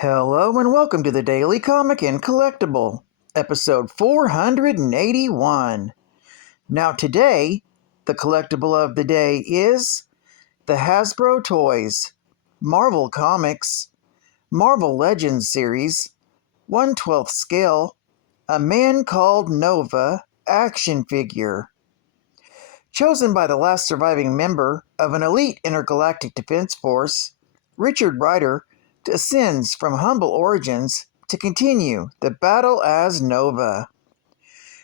Hello and welcome to the Daily Comic and Collectible, episode 481. Now today, the collectible of the day is the Hasbro Toys, Marvel Comics, Marvel Legends series, 1/12 scale, A Man Called Nova action figure. Chosen by the last surviving member of an elite intergalactic defense force, Richard Rider ascends from humble origins to continue the battle as Nova.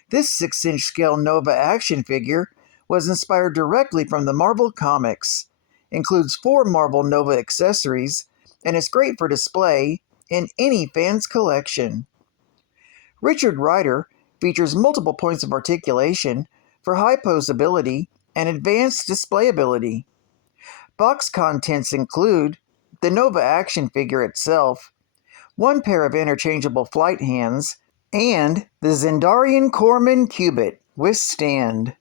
This 6-inch scale Nova action figure was inspired directly from the Marvel Comics, includes 4 Marvel Nova accessories, and is great for display in any fan's collection. Richard Rider features multiple points of articulation for high posability and advanced displayability. Box contents include the Nova action figure itself, 1 pair of interchangeable flight hands, and the Zendarian Corpsman Cubit with stand.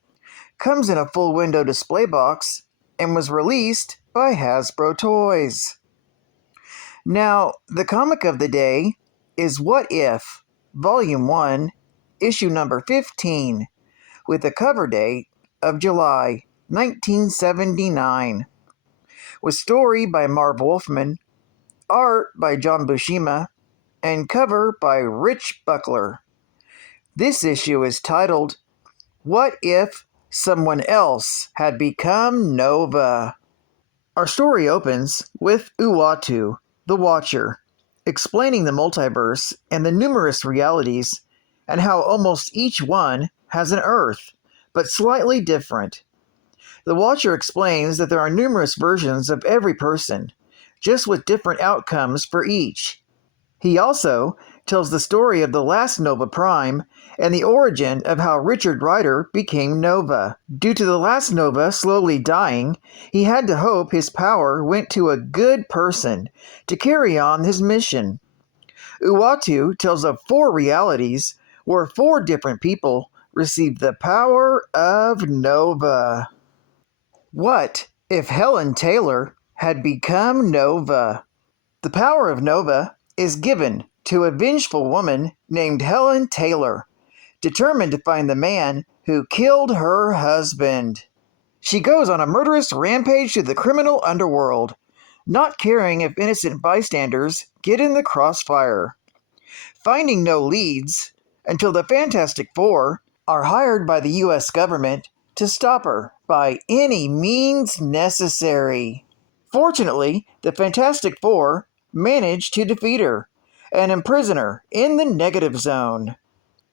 Comes in a full window display box and was released by Hasbro Toys. Now, the comic of the day is What If, Volume 1, Issue number 15, with a cover date of July 1979. With story by Marv Wolfman, art by John Buscema, and cover by Rich Buckler. This issue is titled, What If Someone Else Had Become Nova? Our story opens with Uatu, the Watcher, explaining the multiverse and the numerous realities and how almost each one has an Earth, but slightly different. The Watcher explains that there are numerous versions of every person, just with different outcomes for each. He also tells the story of the last Nova Prime and the origin of how Richard Rider became Nova. Due to the last Nova slowly dying, he had to hope his power went to a good person to carry on his mission. Uatu tells of 4 realities where 4 different people received the power of Nova. What if Helen Taylor had become Nova? The power of Nova is given to a vengeful woman named Helen Taylor, determined to find the man who killed her husband. She goes on a murderous rampage through the criminal underworld, not caring if innocent bystanders get in the crossfire. Finding no leads until the Fantastic Four are hired by the U.S. government to stop her by any means necessary. Fortunately, the Fantastic Four manage to defeat her and imprison her in the negative zone.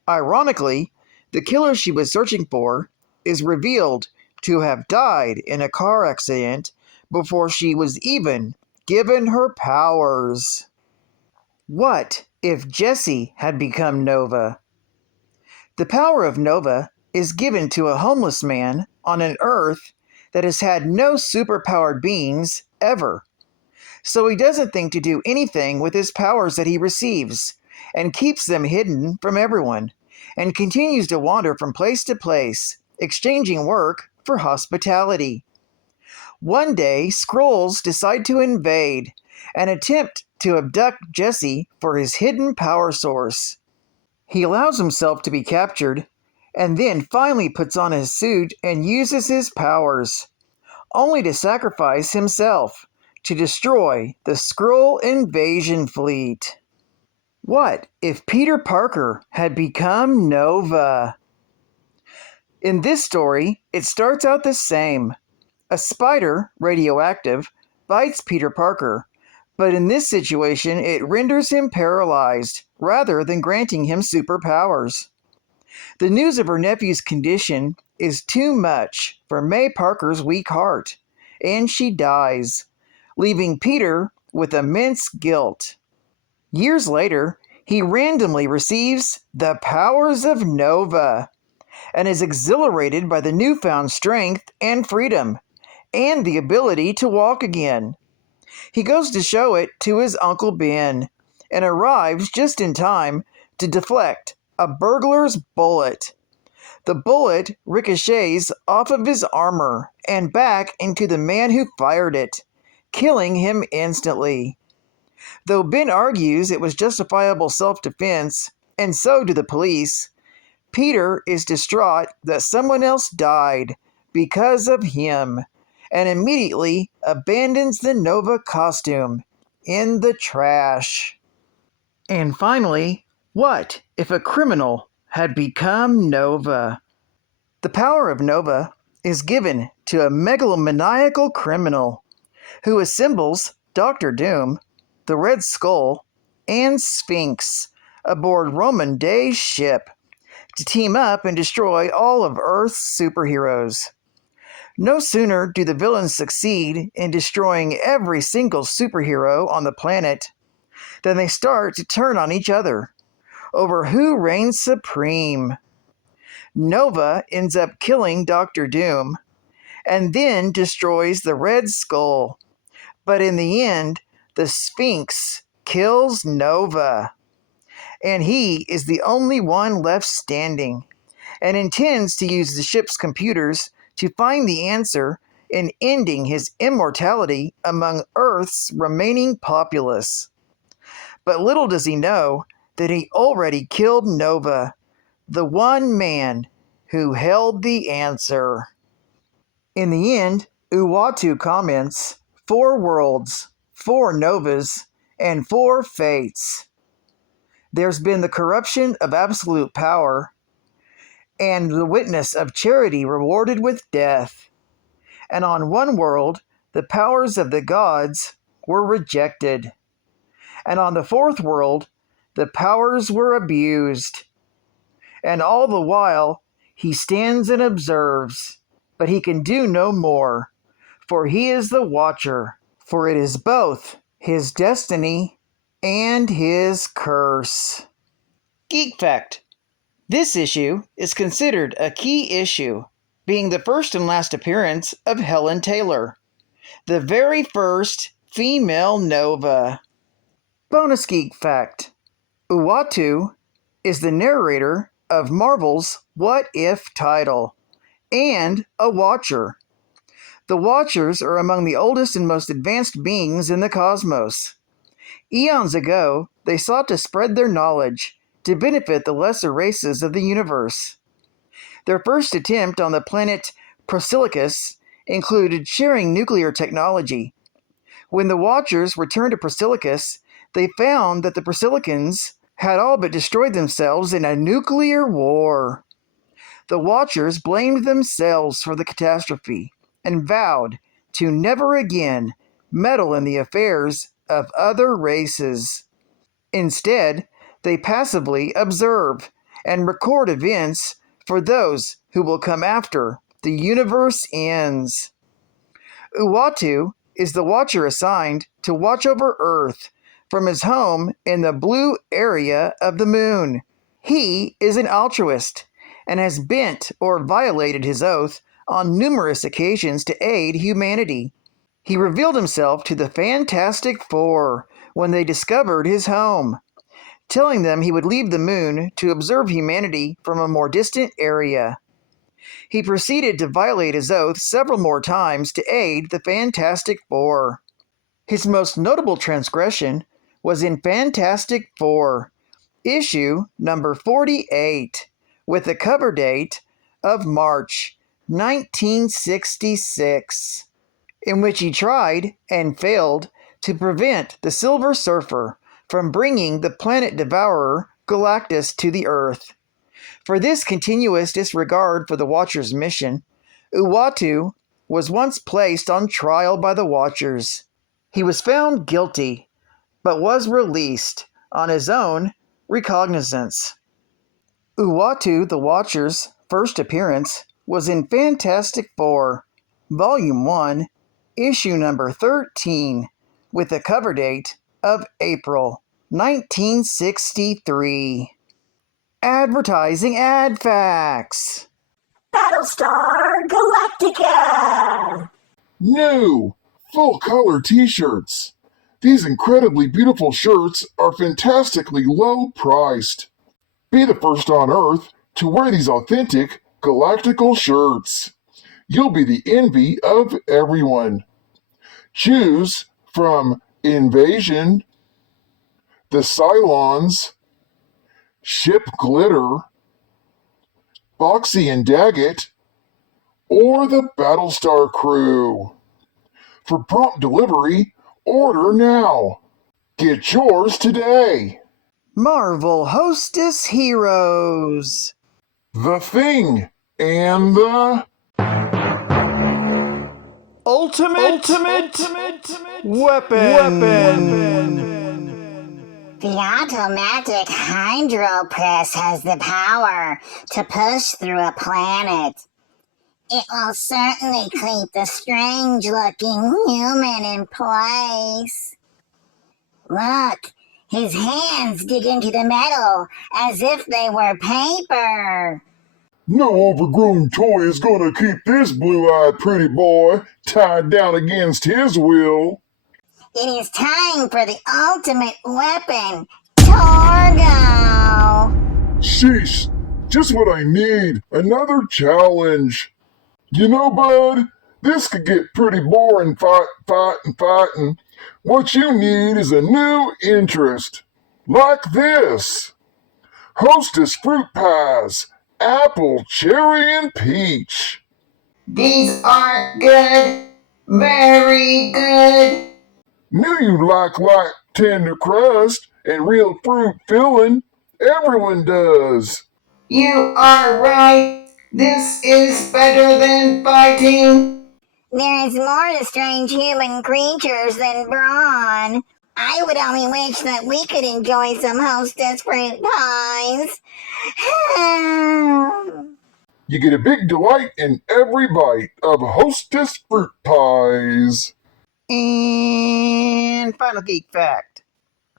Ironically, the killer she was searching for is revealed to have died in a car accident before she was even given her powers. What if Jessie had become Nova? The power of Nova is given to a homeless man on an Earth that has had no superpowered beings ever. So he doesn't think to do anything with his powers that he receives, and keeps them hidden from everyone, and continues to wander from place to place, exchanging work for hospitality. One day, Skrulls decide to invade and attempt to abduct Jesse for his hidden power source. He allows himself to be captured, and then finally puts on his suit and uses his powers, only to sacrifice himself to destroy the Skrull invasion fleet. What if Peter Parker had become Nova? In this story, it starts out the same. A spider, radioactive, bites Peter Parker, but in this situation it renders him paralyzed rather than granting him superpowers. The news of her nephew's condition is too much for May Parker's weak heart, and she dies, leaving Peter with immense guilt. Years later, he randomly receives the powers of Nova, and is exhilarated by the newfound strength and freedom, and the ability to walk again. He goes to show it to his Uncle Ben, and arrives just in time to deflect a burglar's bullet. The bullet ricochets off of his armor and back into the man who fired it, killing him instantly. Though Ben argues it was justifiable self-defense, and so do the police, Peter is distraught that someone else died because of him and immediately abandons the Nova costume in the trash. And finally, what if a criminal had become Nova? The power of Nova is given to a megalomaniacal criminal who assembles Doctor Doom, the Red Skull, and Sphinx aboard Roman Day's ship to team up and destroy all of Earth's superheroes. No sooner do the villains succeed in destroying every single superhero on the planet than they start to turn on each other over who reigns supreme. Nova ends up killing Doctor Doom and then destroys the Red Skull. But in the end, the Sphinx kills Nova. And he is the only one left standing and intends to use the ship's computers to find the answer in ending his immortality among Earth's remaining populace. But little does he know that he already killed Nova, the one man who held the answer. In the end, Uatu comments, 4 worlds, 4 Novas, and 4 fates. There's been the corruption of absolute power, and the witness of charity rewarded with death. And on one world, the powers of the gods were rejected. And on the 4th world, the powers were abused. And all the while, he stands and observes, but he can do no more, for he is the Watcher, for it is both his destiny and his curse. Geek Fact: this issue is considered a key issue, being the first and last appearance of Helen Taylor, the very first female Nova. Bonus Geek Fact: Uatu is the narrator of Marvel's What If title, and a Watcher. The Watchers are among the oldest and most advanced beings in the cosmos. Eons ago, they sought to spread their knowledge to benefit the lesser races of the universe. Their first attempt on the planet Prosilicus included sharing nuclear technology. When the Watchers returned to Prosilicus, they found that the Prosilicans had all but destroyed themselves in a nuclear war. The Watchers blamed themselves for the catastrophe and vowed to never again meddle in the affairs of other races. Instead, they passively observe and record events for those who will come after the universe ends. Uatu is the Watcher assigned to watch over Earth from his home in the blue area of the moon. He is an altruist and has bent or violated his oath on numerous occasions to aid humanity. He revealed himself to the Fantastic Four when they discovered his home, telling them he would leave the moon to observe humanity from a more distant area. He proceeded to violate his oath several more times to aid the Fantastic Four. His most notable transgression was in Fantastic Four, issue number 48, with the cover date of March 1966, in which he tried and failed to prevent the Silver Surfer from bringing the planet devourer Galactus to the Earth. For this continuous disregard for the Watcher's mission, Uatu was once placed on trial by the Watchers. He was found guilty, but was released on his own recognizance. Uatu the Watcher's first appearance was in Fantastic Four, Volume 1, issue number 13, with the cover date of April 1963. Advertising ad facts. Battlestar Galactica! New! Full-color t-shirts! These incredibly beautiful shirts are fantastically low-priced. Be the first on Earth to wear these authentic galactical shirts. You'll be the envy of everyone. Choose from Invasion, the Cylons, Ship Glitter, Foxy and Daggett, or the Battlestar crew. For prompt delivery, order now. Get yours today. Marvel Hostess Heroes. The Thing and the Ultimate Weapon. The automatic hydro press has the power to push through a planet. It will certainly keep the strange-looking human in place. Look, his hands dig into the metal as if they were paper. No overgrown toy is gonna keep this blue-eyed pretty boy tied down against his will. It is time for the ultimate weapon, Torgo! Sheesh, just what I need, another challenge. You know, bud, this could get pretty boring fighting. What you need is a new interest. Like this. Hostess fruit pies, apple, cherry, and peach. These are good. Very good. Knew you'd like tender crust and real fruit filling. Everyone does. You are right. This is better than fighting. There is more to strange human creatures than brawn. I would only wish that we could enjoy some Hostess fruit pies. You get a big delight in every bite of Hostess fruit pies. And final geek fact.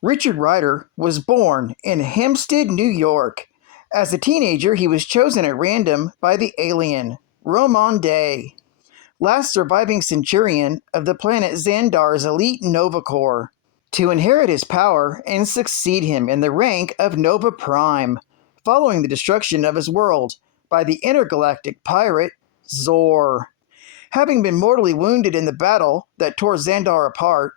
Richard Rider was born in Hempstead, New York. As a teenager, he was chosen at random by the alien, Roman Day, last surviving Centurion of the planet Xandar's elite Nova Corps, to inherit his power and succeed him in the rank of Nova Prime, following the destruction of his world by the intergalactic pirate Zor. Having been mortally wounded in the battle that tore Xandar apart,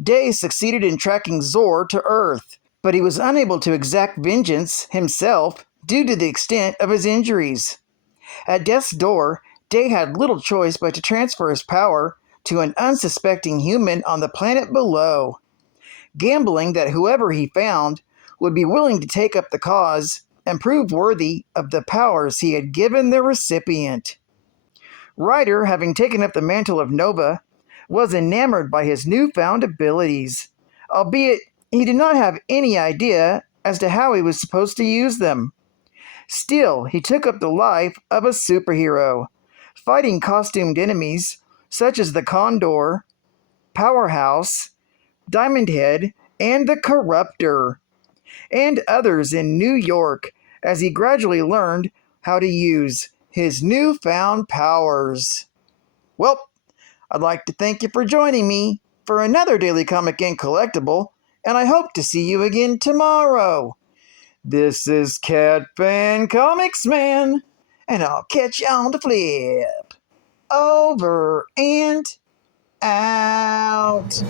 Day succeeded in tracking Zor to Earth, but he was unable to exact vengeance himself due to the extent of his injuries. At death's door, Day had little choice but to transfer his power to an unsuspecting human on the planet below, gambling that whoever he found would be willing to take up the cause and prove worthy of the powers he had given the recipient. Ryder, having taken up the mantle of Nova, was enamored by his newfound abilities, albeit he did not have any idea as to how he was supposed to use them. Still, he took up the life of a superhero, fighting costumed enemies such as the Condor, Powerhouse, Diamond Head, and the Corruptor, and others in New York as he gradually learned how to use his newfound powers. Well, I'd like to thank you for joining me for another Daily Comic and Collectible, and I hope to see you again tomorrow. This is Cat Fan Comics Man, and I'll catch you on the flip. Over and out.